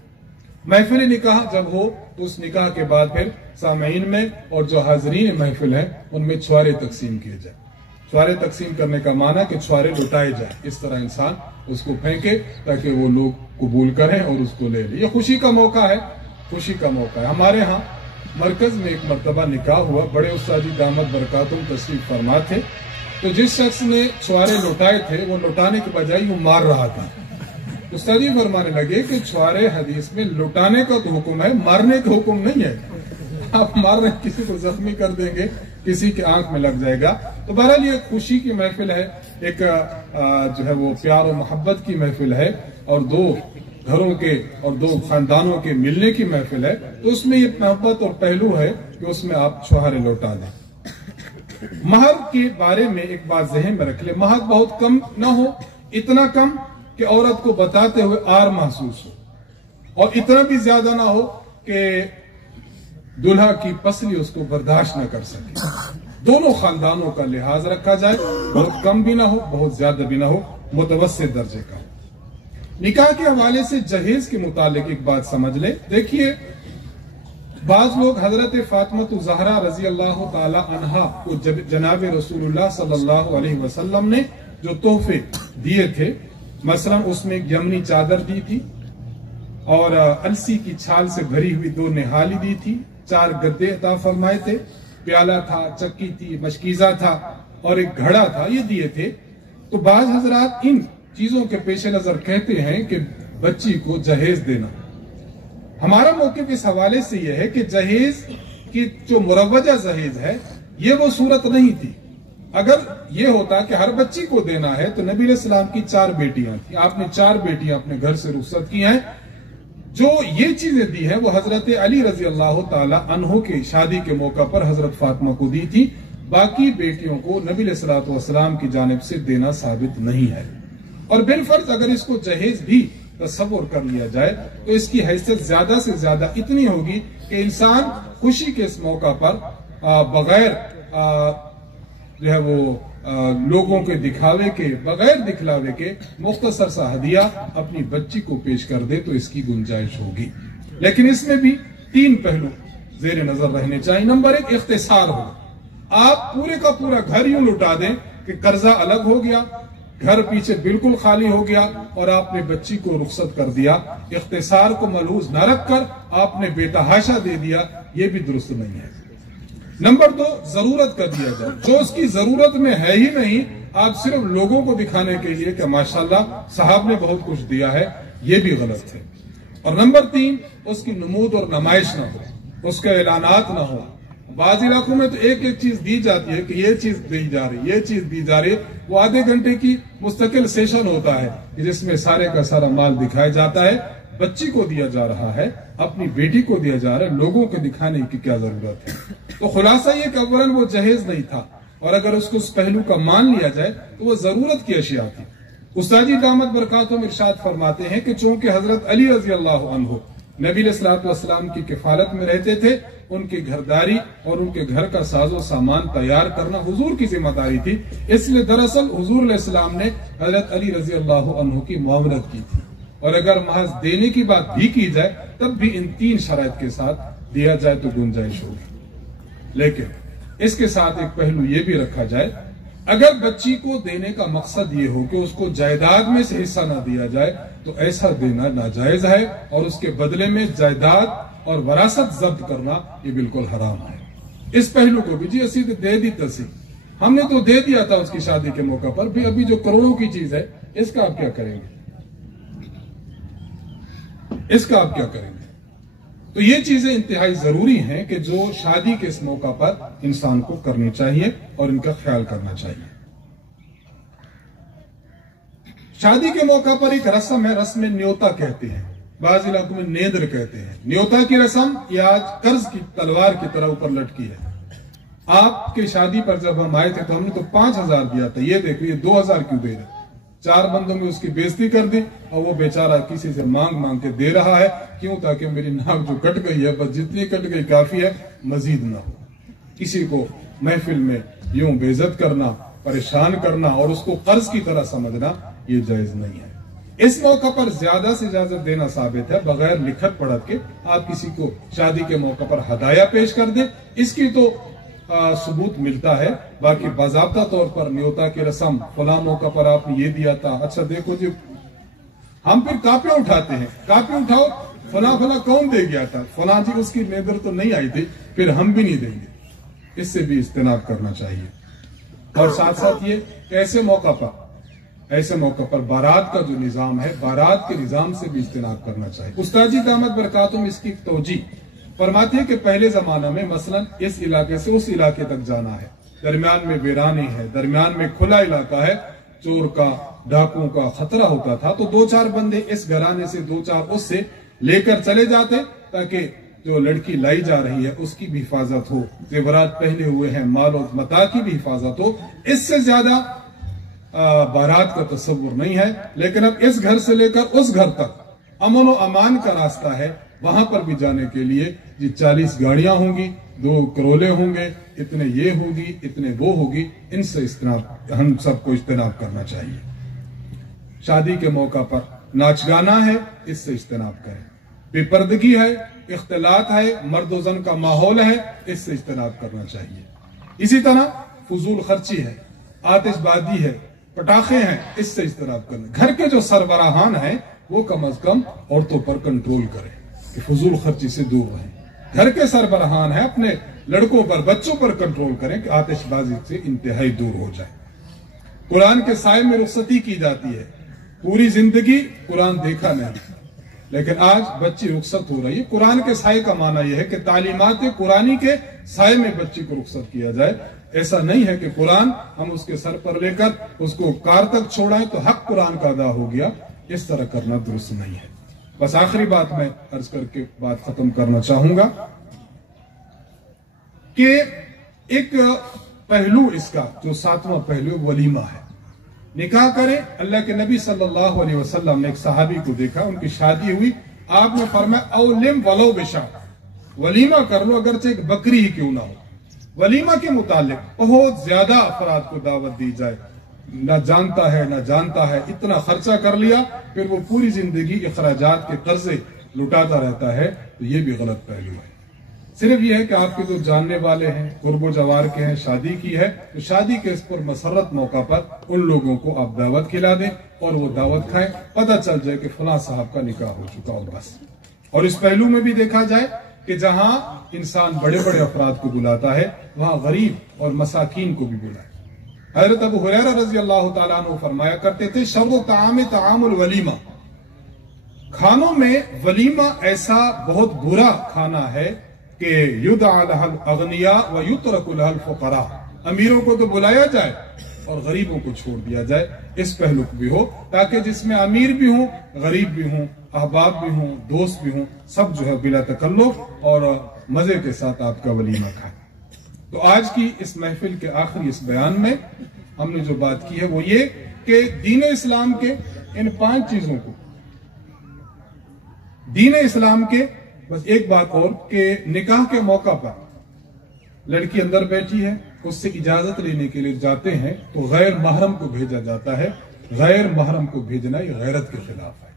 महफिल निकाह जब हो तो उस निकाह के बाद फिर सामईन में और जो हाजरीन महफिल है उनमें छुआरे तकसीम किए जाए। छुआरे तकसीम करने का माना कि छुआरे लुटाए जाए, इस तरह इंसान उसको फेंके ताकि वो लोग कबूल करें और उसको ले ले। ये खुशी का मौका है, खुशी का मौका है। हमारे यहाँ मरकज में एक मरतबा निकाह हुआ, बड़े उस्तादी दामद बरकातुम तशरीफ फरमा थे। तो जिस शख्स ने छुआरे लुटाए थे वो लुटाने के बजाय वो मार रहा था। उस्तादी फरमाने लगे कि छुआरे हदीस में लुटाने का तो हुक्म है, मारने का हुक्म नहीं है। आप मार रहे किसी को जख्मी कर देंगे किसी की आंख में लग जाएगा। तो बहरहाल ये खुशी की महफिल है, एक जो है वो प्यार और मोहब्बत की महफिल है, और दो घरों के और दो खानदानों के मिलने की महफिल है। तो उसमें ये मोहब्बत और पहलू है कि उसमें आप छुहारे लौटा दें। महर के बारे में एक बात ज़हन में रख ले, महर बहुत कम ना हो, इतना कम कि औरत को बताते हुए आर महसूस हो, और इतना भी ज्यादा ना हो कि दुल्हा की पसली उसको बर्दाश्त न कर सके। दोनों खानदानों का लिहाज रखा जाए, बहुत कम भी ना हो, बहुत ज्यादा भी ना हो, मुतवस्सित दर्जे का। निकाह के हवाले से जहेज के मुतालिक एक बात समझ ले। देखिए, बाज लोग हजरत फातिमा ज़हरा रजी अल्लाह ताला अन्हा को जनाब रसूलुल्लाह सल्लल्लाहु अलैहि वसल्लम ने जो तोहफे दिए थे, मसलन उसमें एक यमनी चादर दी थी, और अलसी की छाल से भरी हुई 2 निहाली दी थी, 4 गद्दे अता फरमाए थे, प्याला था, चक्की थी, मशकीजा था, और एक घड़ा था, ये दिए थे। तो बाज हजरात इन चीजों के पेश नजर कहते हैं कि बच्ची को जहेज देना। हमारा मौक़िफ़ इस हवाले से यह है कि जहेज की जो मुरव्वजा जहेज है, ये वो सूरत नहीं थी। अगर ये होता कि हर बच्ची को देना है, तो नबी अलैहिस्सलाम की 4 बेटियां थी, आपने 4 बेटियां अपने घर से रुखसत की हैं। जो ये चीजें दी है वो हजरत अली रजी अल्लाह ताला अन्हो के शादी के मौका पर हजरत फातिमा को दी थी। बाकी बेटियों को नबी अलैहिस्सलातु वस्सलाम की जानिब से देना साबित नहीं है। और बिलफर्ज अगर इसको जहेज भी तस्वुर कर लिया जाए तो इसकी हैसियत ज्यादा से ज्यादा इतनी होगी कि इंसान खुशी के इस मौका पर बगैर जो है वो लोगों के दिखावे के, बगैर दिखलावे के मुख्तसर सा हदिया अपनी बच्ची को पेश कर दे तो इसकी गुंजाइश होगी। लेकिन इसमें भी 3 पहलू जेर नजर रहने चाहिए। नंबर 1, इख्तिसार हो। आप पूरे का पूरा घर यूं लुटा दें कि कर्जा अलग हो गया, घर पीछे बिल्कुल खाली हो गया, और आपने बच्ची को रुखसत कर दिया। इख्तिसार को मलहूज न रखकर आपने बेतहाशा दे दिया, यह भी दुरुस्त नहीं है। नंबर 2, जरूरत का दिया जाए, जो उसकी जरूरत में है ही नहीं, आप सिर्फ लोगों को दिखाने के लिए कि माशाल्लाह साहब ने बहुत कुछ दिया है, ये भी गलत है। और नंबर 3, उसकी नमूद और नुमाइश ना हो, उसके ऐलानात ना हो। बाज इलाकों में तो एक एक चीज दी जाती है कि ये चीज दी जा रही, ये चीज दी जा रही, वो आधे घंटे की मुस्तकिल सेशन होता है जिसमें सारे का सारा माल दिखाया जाता है। बच्ची को दिया जा रहा है, अपनी बेटी को दिया जा रहा है, लोगों को दिखाने की क्या जरूरत है। तो खुलासा ये कि अव्वलन वो जहेज नहीं था, और अगर उसको उस पहलू का मान लिया जाए तो वो जरूरत की अशिया थी। उस्तादी दामत बरकातुहुम इरशाद फरमाते हैं कि चूंकि हजरत अली रजी अल्लाह अन्हु नबी अलैहिस्सलातु वस्सलाम की किफालत में रहते थे, उनकी घरदारी और उनके घर का साजो सामान तैयार करना हुजूर की जिम्मेदारी थी। इसलिए दरअसल हुजूर अलैहिस्सलाम ने हजरत अली रजी अल्लाह अन्हु की मुआवनत की थी। और अगर महज देने की बात भी की जाए तब भी इन 3 शराइत के साथ दिया जाए तो गुंजाइश होगी। लेकिन इसके साथ एक पहलू ये भी रखा जाए, अगर बच्ची को देने का मकसद ये हो कि उसको जायदाद में से हिस्सा ना दिया जाए तो ऐसा देना नाजायज है, और उसके बदले में जायदाद और वरासत जब्त करना ये बिल्कुल हराम है। इस पहलू को भी जी असी दे दी तसी, हमने तो दे दिया था उसकी शादी के मौका पर भी, अभी जो करोड़ों की चीज है इसका आप क्या करेंगे, इसका आप क्या करेंगे। तो ये चीजें इंतहाई जरूरी हैं कि जो शादी के इस मौका पर इंसान को करनी चाहिए और इनका ख्याल करना चाहिए। शादी के मौका पर एक रस्म है, रस्म न्योता कहते हैं, बाज़ इलाकों में नेदर कहते हैं। न्योता की रस्म ये आज कर्ज की तलवार की तरह ऊपर लटकी है। आपके शादी पर जब हम आए थे तो हमने तो 5000 दिया था, ये देखो ये 2000 क्यों दे रहे। 4 बंदों में उसकी बेइज्जती कर दी और वो बेचारा किसी से मांग मांग के दे रहा है। क्यों? ताकि मेरी नाक जो कट गई है बस जितनी कट गई काफी है, मजीद ना हो। किसी को महफिल में यूं बेइज्जत करना, परेशान करना और उसको कर्ज की तरह समझना ये जायज नहीं है। इस मौका पर ज्यादा से ज्यादा देना साबित है, बगैर लिखत पढ़त के आप किसी को शादी के मौका पर हदाया पेश कर दें, इसकी तो सबूत मिलता है। बाकी बाज़ाब्ता तौर पर न्योता की रस्म, फला मौका पर आपने ये दिया था, अच्छा देखो जी, हम फिर कापियां उठाते हैं, कापी उठाओ, फला फला कौन दे गया था, फला जी उसकी नेदर तो नहीं आई थी, फिर हम भी नहीं देंगे। इससे भी इज्तनाब करना चाहिए। और साथ साथ ये ऐसे मौका पर बारात का जो निजाम है, बारात के निजाम से भी इज्तनाब करना चाहिए। उस्ताद जी दामत बरकातुहुम इसकी तौजी फरमाते हैं कि पहले जमाना में मसलन इस इलाके से उस इलाके तक जाना है, दरमियान में वीरानी है, दरमियान में खुला इलाका है, चोर का डाकुओं का खतरा होता था, तो 2-4 बंदे इस घराने से 2-4 उससे लेकर चले जाते ताकि जो लड़की लाई जा रही है उसकी भी हिफाजत हो, जेवरात पहने हुए हैं, माल और मता की भी हिफाजत हो। इससे ज्यादा बारात का तस्वुर नहीं है। लेकिन अब इस घर से लेकर उस घर तक अमन और अमान का रास्ता है, वहां पर भी जाने के लिए जी 40 गाड़ियां होंगी, 2 करोले होंगे, इतने ये होगी, इतने वो होगी। इनसे इज्तनाब, हम सबको इज्तनाब करना चाहिए। शादी के मौका पर नाच गाना है, इससे इज्तनाब करें। बेपर्दगी है, इख्तिलात है, मर्द और जन का माहौल है, इससे इज्तनाब करना चाहिए। इसी तरह फजूल खर्ची है, आतिशबाजी है, पटाखे हैं, इससे इज्तनाब करना। घर के जो सरबराहान हैं वो कम अज कम औरतों पर कंट्रोल करें कि फजूल खर्ची से दूर रहें। घर के सरबराहान है अपने लड़कों पर, बच्चों पर कंट्रोल करें कि आतिशबाजी से इंतहाई दूर हो जाए। कुरान के साए में रुखसती की जाती है। पूरी जिंदगी कुरान देखा नहीं, लेकिन आज बच्ची रुखसत हो रही है। कुरान के साए का माना यह है कि तालीमात कुरानी के साए में बच्ची को रुखसत किया जाए। ऐसा नहीं है कि कुरान हम उसके सर पर लेकर उसको कार तक छोड़ाएं तो हक कुरान का अदा हो गया। इस तरह करना दुरुस्त नहीं है। बस आखिरी बात मैं अर्ज करके बात खत्म करना चाहूंगा कि एक पहलू इसका जो 7वां पहलू वलीमा है। निकाह करें। अल्लाह के नबी सल्लल्लाहु अलैहि वसल्लम ने एक सहाबी को देखा, उनकी शादी हुई, आपने फरमाया औलिम वलो बिशा, वलीमा कर लो अगरचे एक बकरी ही क्यों ना हो। वलीमा के मुतालिक बहुत ज्यादा अफराद को दावत दी जाए, ना जानता है ना जानता है, इतना खर्चा कर लिया, फिर वो पूरी जिंदगी अखराजात के कर्जे लुटाता रहता है, तो ये भी गलत पहलू है। सिर्फ ये है कि आपके जो जानने वाले हैं, कुर्बो जवार के हैं, शादी की है, तो शादी के इस पर मसरत मौका पर उन लोगों को आप दावत खिला दें और वो दावत खाएं, पता चल जाए कि फलां साहब का निकाह हो चुका और बस। और इस पहलू में भी देखा जाए कि जहां इंसान बड़े बड़े अफराद को बुलाता है, वहां गरीब और मसाकीन को भी बुलाए। हजरत अबू हुरैरा रज़ी अल्लाह तआला अन्हु फरमाया करते थे, शर्रु ताआम ताआमुल वलीमा, खानों में वलीमा ऐसा बहुत बुरा खाना है कि युदअ लहल अगनिया व युतरकु लहल फुकरा, अमीरों को तो बुलाया जाए और गरीबों को छोड़ दिया जाए। इस पहलू भी हो ताकि जिसमें अमीर भी हों, गरीब भी हों, अहबाब भी हों, दोस्त भी हों, सब जो है बिला तकल्लुफ और मजे के साथ आपका वलीमा खाए। तो आज की इस महफिल के आखिरी इस बयान में हमने जो बात की है वो ये कि दीन इस्लाम के इन 5 चीजों को, दीन इस्लाम के बस एक बात और कि निकाह के मौका पर लड़की अंदर बैठी है, उससे इजाजत लेने के लिए जाते हैं तो गैर महरम को भेजा जाता है। गैर महरम को भेजना ये गैरत के खिलाफ है।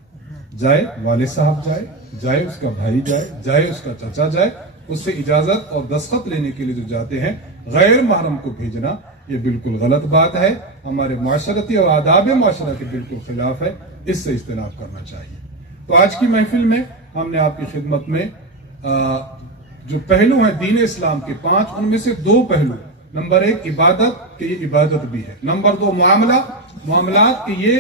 जाए वाले साहब जाए, जाए उसका भाई जाए, जाए उसका चाचा जाए, उससे इजाजत और दस्तखत लेने के लिए जो जाते हैं, गैर महरम को भेजना ये बिल्कुल गलत बात है, हमारे माशरती और आदाब माशरा के बिल्कुल खिलाफ है। इससे इज्तनाब करना चाहिए। तो आज की महफिल में हमने आपकी खिदमत में जो पहलू हैं दीन इस्लाम के 5, उनमें से 2 पहलू, नंबर 1 इबादत कि ये इबादत भी है, नंबर 2 मामलात कि ये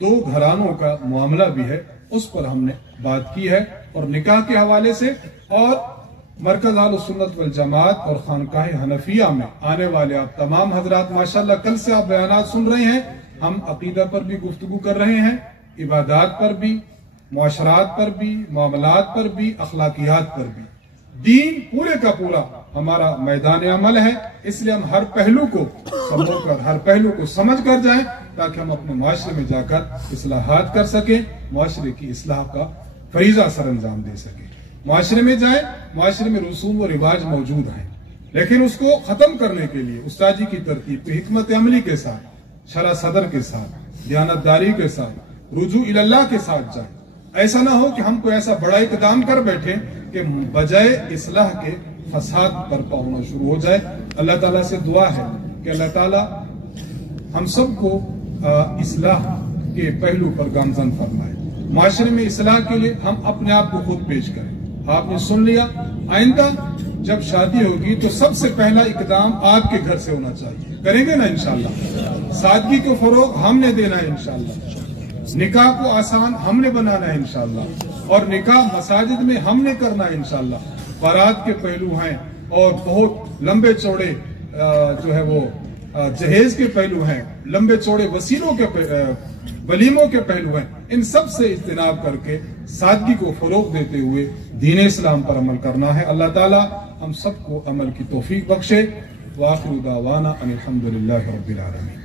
2 घरानों का मामला भी है, उस पर हमने बात की है। और निकाह के हवाले से और मरकज अहले सुन्नत वल जमात और खानकाह हनफिया में आने वाले आप तमाम हजरात माशाअल्लाह कल से आप बयानात सुन रहे हैं। हम अकीदा पर भी गुफ्तगू कर रहे हैं, इबादात पर भी, मुआशरात पर भी, मामलात पर भी, अखलाकियात पर भी। दीन पूरे का पूरा हमारा मैदान अमल है, इसलिए हम हर पहलू को समझकर, हर पहलू को समझ कर जाएं ताकि हम अपने माशरे में जाकर इस्लाहात कर सकें, माशरे की इस्लाह का फरीजा सर अंजाम दे सकें। माशरे में जाए, माशरे में रसूम और रिवाज मौजूद हैं, लेकिन उसको खत्म करने के लिए उस्ताद जी की तरतीब पे हिकमत अमली के साथ, शरा सदर के साथ, दयानतदारी के साथ, रुजू इल्लाह के साथ जाए। ऐसा ना हो कि हम कोई ऐसा बड़ा इक़दाम कर बैठे कि बजाय इस्लाह के फसाद बर्पा होना शुरू हो जाए। अल्लाह ताला से दुआ है कि अल्लाह ताला हम सबको इस्लाह के पहलू पर गामजन फरमाए। माशरे में इस्लाह के लिए हम अपने आप को खुद पेश करें। आपने सुन लिया, आइंदा जब शादी होगी तो सबसे पहला इक़दाम आपके घर से होना चाहिए। करेंगे ना इंशाअल्लाह। सादगी को फरोग हमने देना है इंशाअल्लाह। निकाह को आसान हमने बनाना है इंशाअल्लाह, और निकाह मसाजिद में हमने करना है इंशाअल्लाह। बारात के पहलू हैं और बहुत लंबे चौड़े जो है वो जहेज के पहलू हैं, लंबे चौड़े वसीलों के वलीमों के पहलू हैं। इन सब से इज्तिनाब करके सादगी को फरोग देते हुए दीन इस्लाम पर अमल करना है। अल्लाह ताला हम सबको अमल की तौफीक बख्शे। व आखिरु दावाना अनिल हम्दुलिल्लाहि रब्बिल आलमीन।